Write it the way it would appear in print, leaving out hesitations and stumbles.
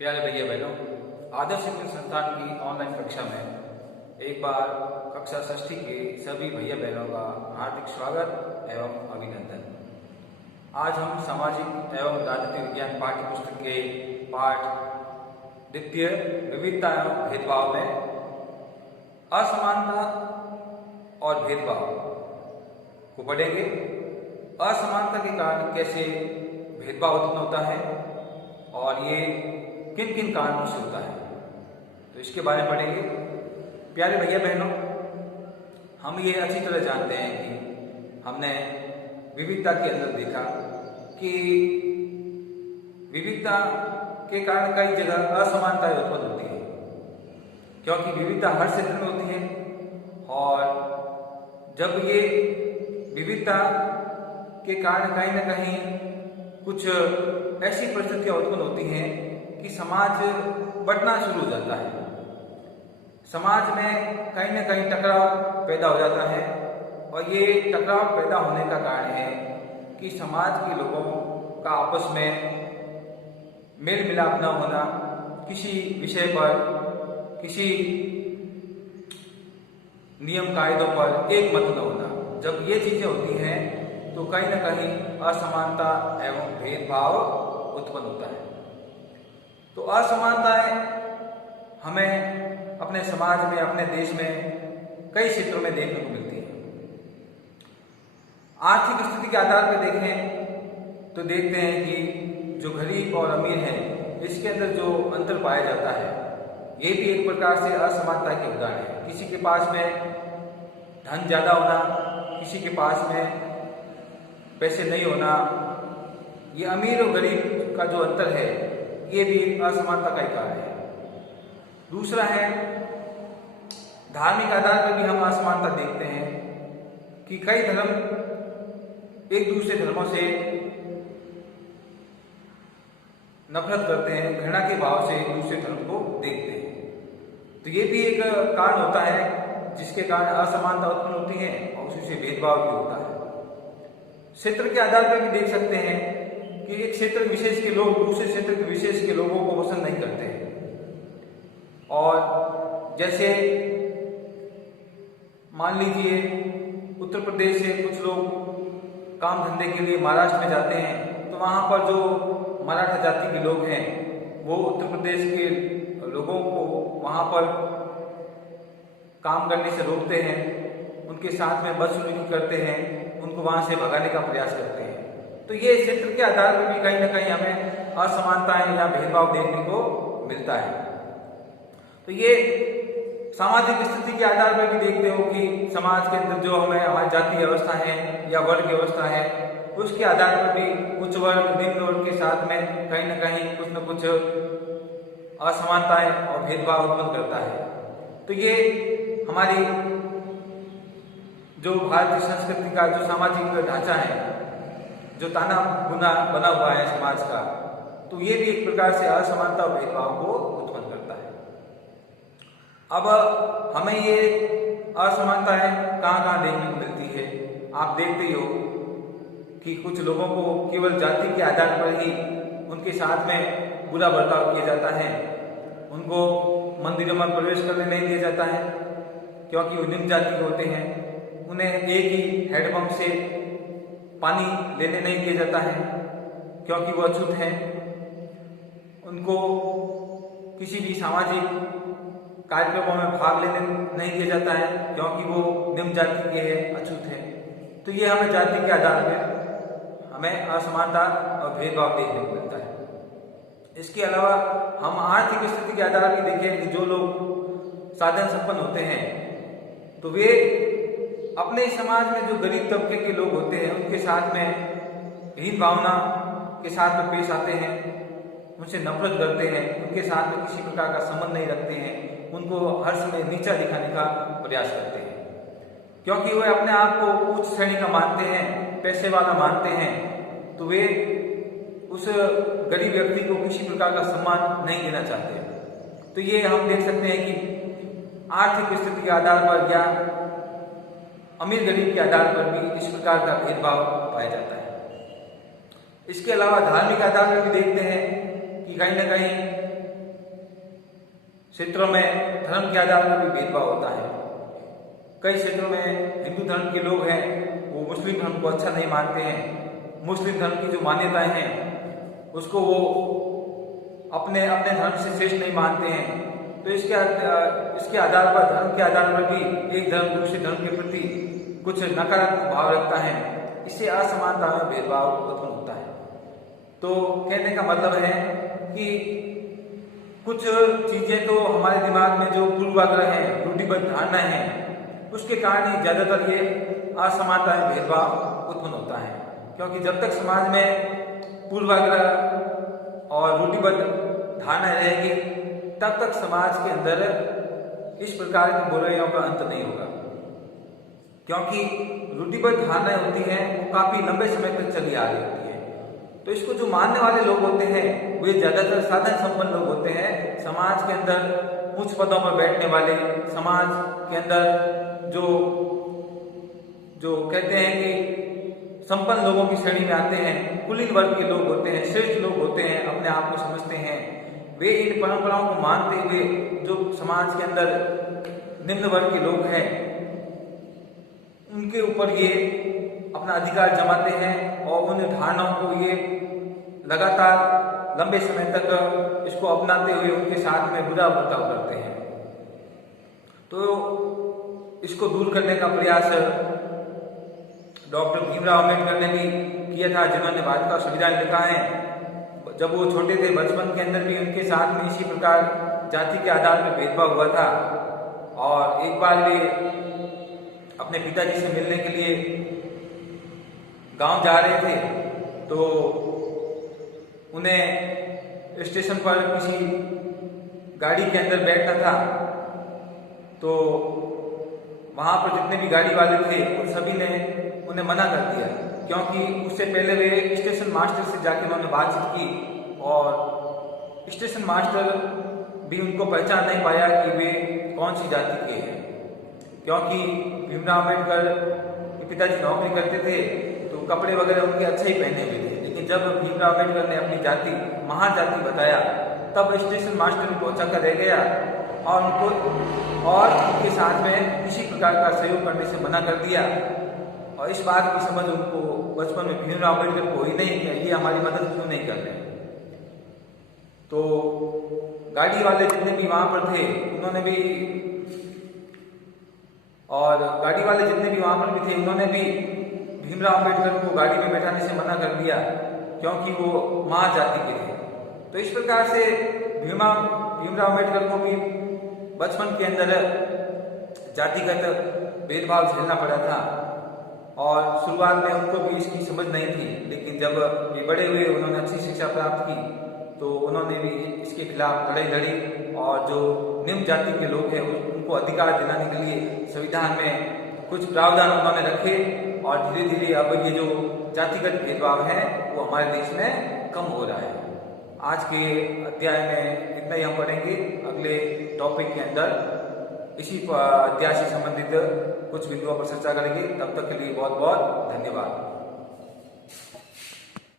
प्यारे भैया बहनों, आदर्श शिक्षण संस्थान की ऑनलाइन कक्षा में एक बार कक्षा षष्ठी के सभी भैया बहनों का हार्दिक स्वागत एवं अभिनंदन। आज हम सामाजिक एवं राजनीतिक विज्ञान पाठ्य पुस्तक के पाठ द्वितीय विविधता एवं भेदभाव में असमानता और भेदभाव को पढ़ेंगे। असमानता के कारण कैसे भेदभाव उत्पन्न होता है और ये किन किन कारणों से होता है, तो इसके बारे में पढ़ेंगे। प्यारे भैया बहनों, हम ये अच्छी तरह जानते हैं कि हमने विविधता के अंदर देखा कि विविधता के कारण कई जगह असमानताएं उत्पन्न होती है, क्योंकि विविधता हर क्षेत्र में होती है। और जब ये विविधता के कारण कहीं ना कहीं कुछ ऐसी परिस्थितियां उत्पन्न होती हैं कि समाज बंटना शुरू हो जाता है। समाज में कहीं ना कहीं टकराव पैदा हो जाता है और ये टकराव पैदा होने का कारण है कि समाज के लोगों का आपस में मेल मिलाप न होना, किसी विषय पर, किसी नियम कायदों पर एक मत न होना। जब ये चीजें होती हैं तो कहीं ना कहीं असमानता एवं भेदभाव उत्पन्न होता है। तो असमानताएं हमें अपने समाज में, अपने देश में कई क्षेत्रों में देखने को मिलती है। आर्थिक स्थिति के आधार पर देखें तो देखते हैं कि जो गरीब और अमीर है, इसके अंदर जो अंतर पाया जाता है, ये भी एक प्रकार से असमानता के उदाहरण है। किसी के पास में धन ज्यादा होना, किसी के पास में पैसे नहीं होना, ये अमीर और गरीब का जो अंतर है, ये भी असमानता का ही कारण है। दूसरा है, धार्मिक आधार पर भी हम असमानता देखते हैं कि कई धर्म एक दूसरे धर्मों से नफरत करते हैं, घृणा के भाव से एक दूसरे धर्म को देखते हैं। तो ये भी एक कारण होता है जिसके कारण असमानता उत्पन्न होती है और उसी से भेदभाव भी होता है। क्षेत्र के आधार पर भी देख सकते हैं कि एक क्षेत्र विशेष के लोग दूसरे क्षेत्र के विशेष के लोगों को पसंद नहीं करते हैं। और जैसे मान लीजिए उत्तर प्रदेश से कुछ लोग काम धंधे के लिए महाराष्ट्र में जाते हैं, तो वहां पर जो मराठा जाति के लोग हैं वो उत्तर प्रदेश के लोगों को वहां पर काम करने से रोकते हैं, उनके साथ में बदसलूकी करते हैं, उनको वहां से भगाने का प्रयास करते हैं। तो ये क्षेत्र के आधार पर भी कहीं ना कहीं हमें असमानताएं या भेदभाव देखने को मिलता है। तो ये सामाजिक स्थिति के आधार पर भी देखते हो कि समाज के अंदर जो हमें हमारी जाति व्यवस्था है या वर्ग व्यवस्था है, उसके आधार पर भी उच्च वर्ग निम्न वर्ग के साथ में कहीं ना कहीं कुछ न कुछ असमानताएं और भेदभाव उत्पन्न करता है। तो ये हमारी जो भारतीय संस्कृति का जो सामाजिक ढांचा है, जो ताना बुना बना हुआ है समाज का, तो ये भी एक प्रकार से असमानता और भेदभाव को उत्पन्न करता है। अब हमें ये असमानताएं कहाँ कहाँ देखने को मिलती है। आप देखते ही हो कि कुछ लोगों को केवल जाति के आधार पर ही उनके साथ में बुरा बर्ताव किया जाता है, उनको मंदिरों में प्रवेश करने नहीं दिया जाता है क्योंकि वो निम्न जाति के होते हैं। उन्हें एक ही हैंडपंप से पानी लेने नहीं दिया जाता है क्योंकि वो अछूत हैं। उनको किसी भी सामाजिक कार्यक्रमों में भाग लेने नहीं दिया जाता है क्योंकि वो निम्न जाति के हैं, अछूत हैं। तो ये हमें जाति के आधार पर हमें असमानता और भेदभाव देखने को मिलता है। इसके अलावा हम आर्थिक स्थिति के आधार पर देखें कि जो लोग साधन संपन्न होते हैं तो वे अपने समाज में जो गरीब तबके के लोग होते हैं उनके साथ में हीन भावना के साथ में पेश आते हैं, उनसे नफरत करते हैं, उनके साथ में किसी प्रकार का संबंध नहीं रखते हैं, उनको हर समय नीचा दिखाने का प्रयास करते हैं क्योंकि वे अपने आप को उच्च श्रेणी का मानते हैं, पैसे वाला मानते हैं। तो वे उस गरीब व्यक्ति को किसी प्रकार का सम्मान नहीं देना चाहते। तो ये हम देख सकते हैं कि आर्थिक स्थिति के आधार पर या अमीर गरीब के आधार पर भी इस प्रकार का भेदभाव पाया जाता है। इसके अलावा धार्मिक आधार पर भी देखते हैं कि कहीं ना कहीं क्षेत्रों में धर्म के आधार पर भी भेदभाव होता है। कई क्षेत्रों में हिंदू धर्म के लोग हैं वो मुस्लिम धर्म को अच्छा नहीं मानते हैं, मुस्लिम धर्म की जो मान्यताएं हैं उसको वो अपने अपने धर्म से श्रेष्ठ नहीं मानते हैं। तो इसके आधार पर, धर्म के आधार पर भी एक धर्म दूसरे धर्म के प्रति कुछ नकारात्मक भाव रखता है। इससे असमानता में भेदभाव उत्पन्न होता है। तो कहने का मतलब है कि कुछ चीजें तो हमारे दिमाग में जो पूर्वाग्रह है, रूढ़िबद्ध धारणा है, उसके कारण ही ज्यादातर ये असमानता में भेदभाव उत्पन्न होता है। क्योंकि जब तक समाज में पूर्वाग्रह और रूढ़िबद्ध धारणा रहेगी तब तक समाज के अंदर इस प्रकार की बुराइयों का अंत नहीं होगा। क्योंकि रूढ़िबद्ध धारणाएं होती हैं वो काफी लंबे समय तक चली आ रही होती है। तो इसको जो मानने वाले लोग होते हैं वे ज्यादातर साधन संपन्न लोग होते हैं। समाज के अंदर उच्च पदों पर बैठने वाले, समाज के अंदर जो कहते हैं कि संपन्न लोगों की श्रेणी में आते हैं, कुलीन वर्ग के लोग होते हैं, श्रेष्ठ लोग होते हैं, अपने आप को समझते हैं, वे इन परंपराओं को मानते हुए जो समाज के अंदर निम्न वर्ग के लोग हैं उनके ऊपर ये अपना अधिकार जमाते हैं और उन धारणाओं को ये लगातार लंबे समय तक इसको अपनाते हुए उनके साथ में बुरा बर्ताव करते हैं। तो इसको दूर करने का प्रयास डॉक्टर भीमराव अम्बेडकर ने भी किया था, जिन्होंने भारत का संविधान लिखा है। जब वो छोटे थे बचपन के अंदर भी उनके साथ में इसी प्रकार जाति के आधार पर भेदभाव हुआ था। और एक बार वे अपने पिताजी से मिलने के लिए गांव जा रहे थे तो उन्हें स्टेशन पर किसी गाड़ी के अंदर बैठना था। तो वहां पर जितने भी गाड़ी वाले थे उन सभी ने उन्हें मना कर दिया, क्योंकि उससे पहले वे स्टेशन मास्टर से जाके उन्होंने बातचीत की और स्टेशन मास्टर भी उनको पहचान नहीं पाया कि वे कौन सी जाति के हैं। क्योंकि भीमराव अम्बेडकर के पिताजी नौकरी करते थे तो कपड़े वगैरह उनके अच्छे ही पहने हुए थे, लेकिन जब भीमराव अम्बेडकर ने अपनी जाति महाजाति बताया तब स्टेशन मास्टर भी पहुंचा कर रह गया और उनके साथ में किसी प्रकार का सहयोग करने से मना कर दिया। और इस बात की समझ उनको बचपन में भीमराव अम्बेडकर को ही नहीं कि ये हमारी मदद क्यों नहीं कर रहे। तो गाड़ी वाले जितने भी वहां पर थे उन्होंने भी उन्होंने भी भीमराव अम्बेडकर को गाड़ी में बैठाने से मना कर दिया, क्योंकि वो महाजाति के थे। तो इस प्रकार से भीमराव अम्बेडकर को भी बचपन के अंदर जातिगत भेदभाव झेलना पड़ा था और शुरुआत में उनको भी इसकी समझ नहीं थी। लेकिन जब ये बड़े हुए, उन्होंने अच्छी शिक्षा प्राप्त की तो उन्होंने भी इसके खिलाफ लड़ाई लड़ी और जो निम्न जाति के लोग हैं उनको अधिकार दिलाने के लिए संविधान में कुछ प्रावधान उन्होंने रखे और धीरे धीरे अब ये जो जातिगत भेदभाव है वो हमारे देश में कम हो रहा है। आज के अध्याय में इतना ही हम पढ़ेंगे। अगले टॉपिक के अंदर इसी अध्याय से संबंधित कुछ बिंदुओं पर चर्चा करेंगे। तब तक के लिए बहुत बहुत धन्यवाद।